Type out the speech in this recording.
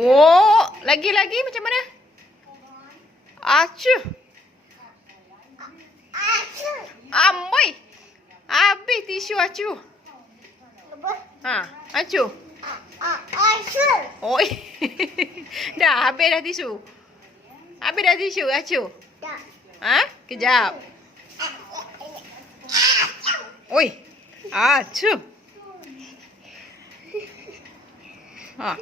Oh, lagi-lagi macam mana? Acuh. Amboi. Habis tisu acuh. Ha, acuh. Oi. Dah habis dah tisu. Habis dah tisu acuh. Ha? Kejap. Oi. Acuh. Ha.